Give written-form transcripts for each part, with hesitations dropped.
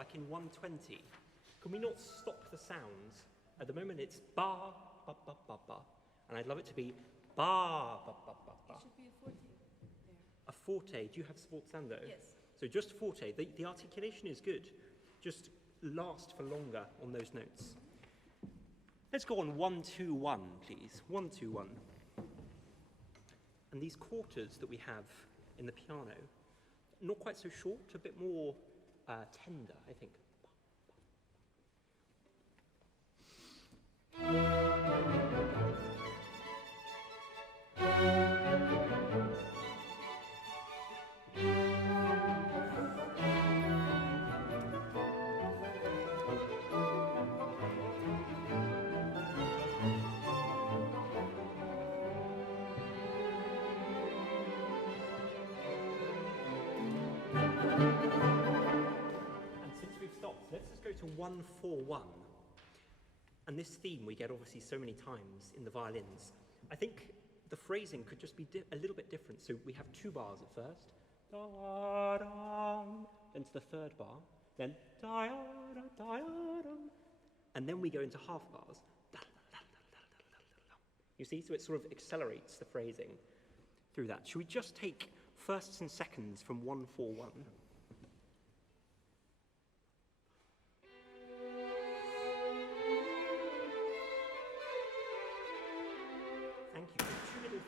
like in 120. Can we not stop the sound? At the moment it's ba, ba, ba, ba, ba. And I'd love it to be ba, ba, ba, ba, ba. It should be a forte there. A forte. Do you have sforzando? Yes. So just forte. The articulation is good. Just last for longer on those notes. Let's go on 1, 2, 1, please. 1, 2, 1. And these quarters that we have in the piano, not quite so short, a bit more tender, I think. And since we've stopped, let's just go to 1, 4, 1. And this theme we get obviously so many times in the violins. I think the phrasing could just be a little bit different. So we have 2 bars at first, da-dum, then to the 3rd bar, then da-da-da-da-dum, and then we go into half bars. You see, so it sort of accelerates the phrasing through that. Should we just take firsts and seconds from 1, 4, 1?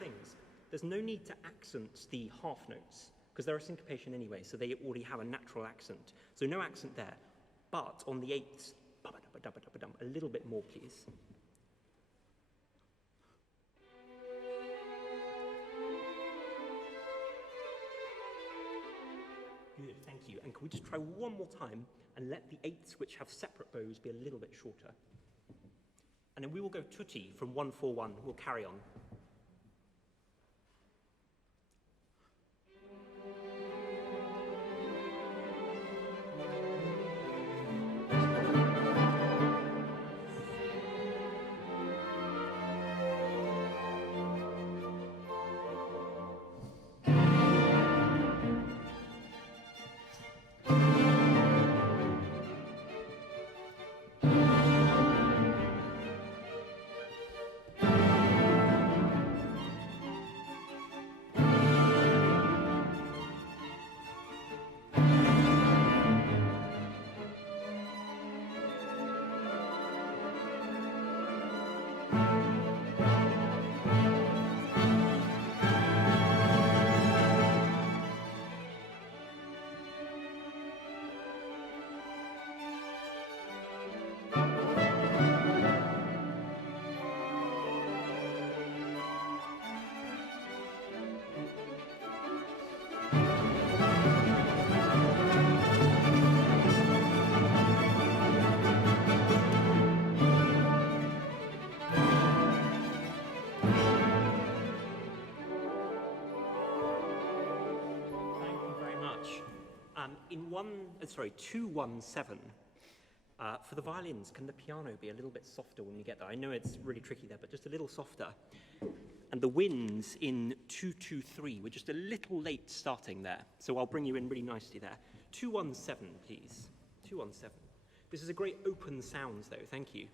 Things. There's no need to accent the half notes because they're a syncopation anyway, so they already have a natural accent. So no accent there. But on the 8s, a little bit more, please. Good, thank you. And can we just try one more time and let the 8s, which have separate bows, be a little bit shorter? And then we will go tutti from 1, 4, 1. We'll carry on. In 217, for the violins, can the piano be a little bit softer when we get there? I know it's really tricky there, but just a little softer. And the winds in 223, we're just a little late starting there, so I'll bring you in really nicely there. 217, please. 217. This is a great open sound, though. Thank you.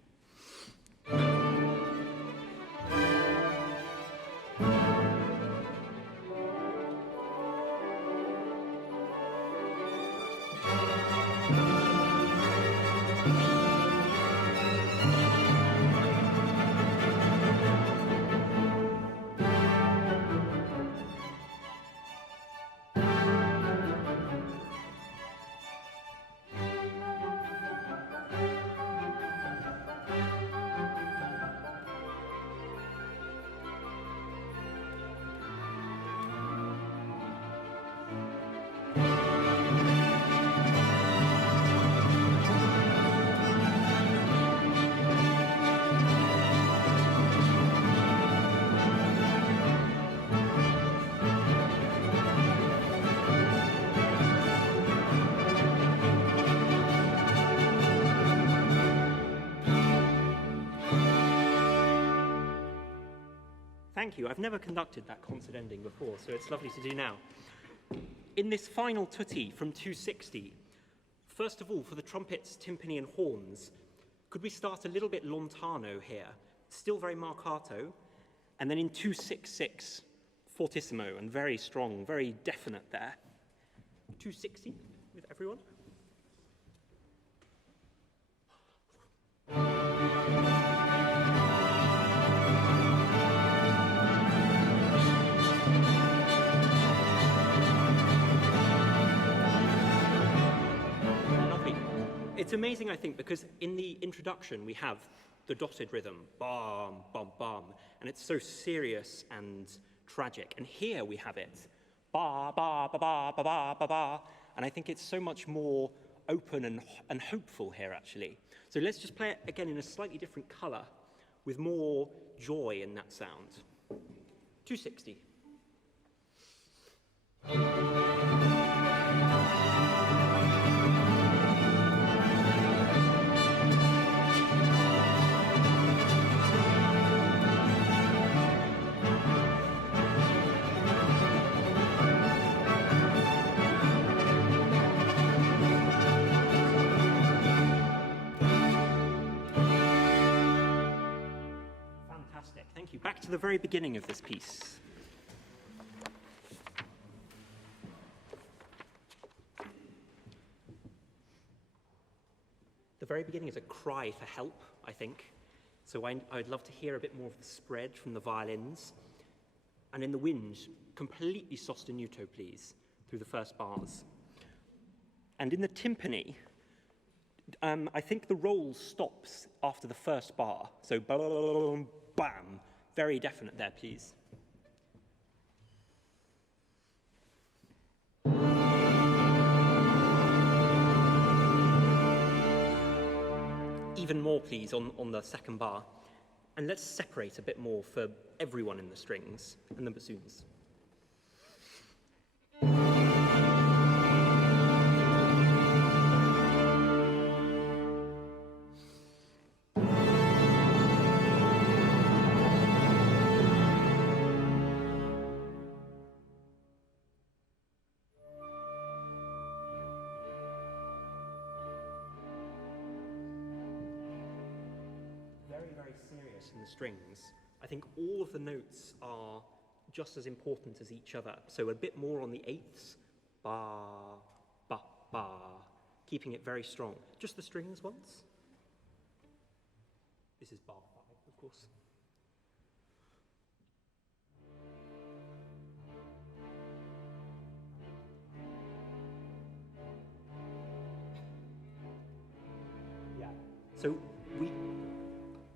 Thank you. I've never conducted that concert ending before, so it's lovely to do now. In this final tutti from 260, First of all, for the trumpets, timpani, and horns, could we start a little bit lontano here? Still very marcato, and then in 2/6/6, fortissimo, and very strong, very definite there. 260 with everyone. It's amazing, I think, because in the introduction we have the dotted rhythm, bam, bam, bam, and it's so serious and tragic. And here we have it, ba, ba, ba, ba, ba, ba, ba, ba, and I think it's so much more open and hopeful here, actually. So let's just play it again in a slightly different color with more joy in that sound. 260. Thank you. Back to the very beginning of this piece. The very beginning is a cry for help, I think. So I'd love to hear a bit more of the spread from the violins. And in the wind, completely sostenuto, please, through the first bars. And in the timpani, I think the roll stops after the first bar. So boom, bam. Very definite there, please. Even more, please, on the second bar. And let's separate a bit more for everyone in the strings and the bassoons. Very serious in the strings. I think all of the notes are just as important as each other. So a bit more on the eighths, ba, ba, ba, keeping it very strong. Just the strings once. This is bar 5, of course. Yeah. So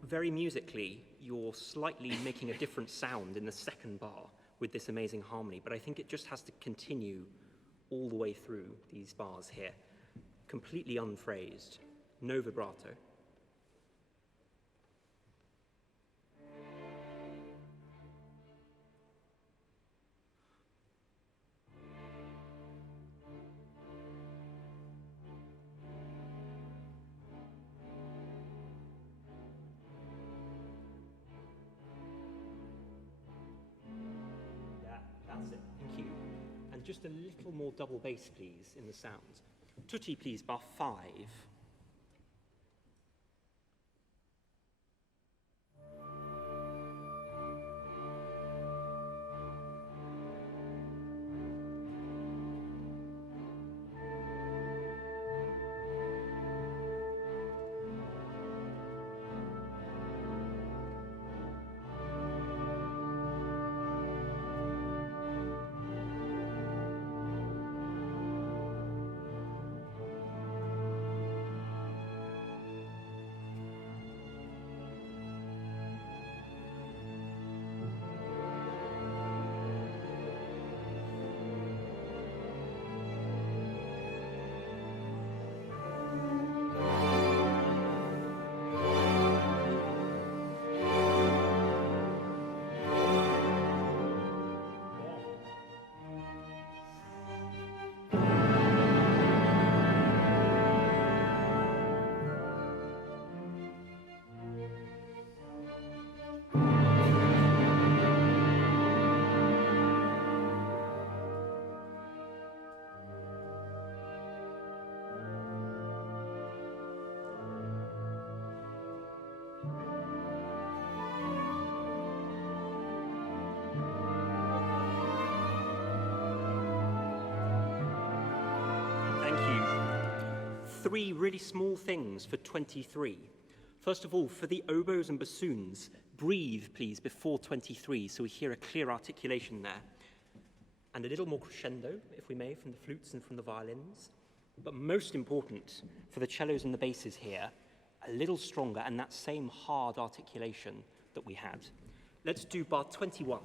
very musically, you're slightly making a different sound in the second bar with this amazing harmony, but I think it just has to continue all the way through these bars here. Completely unphrased, no vibrato. That's it, thank you. And just a little more double bass, please, in the sound. Tutti, please, bar 5. Thank you. 3 really small things for 23. First of all, for the oboes and bassoons, breathe, please, before 23, so we hear a clear articulation there. And a little more crescendo, if we may, from the flutes and from the violins. But most important, for the cellos and the basses here, a little stronger and that same hard articulation that we had. Let's do bar 21.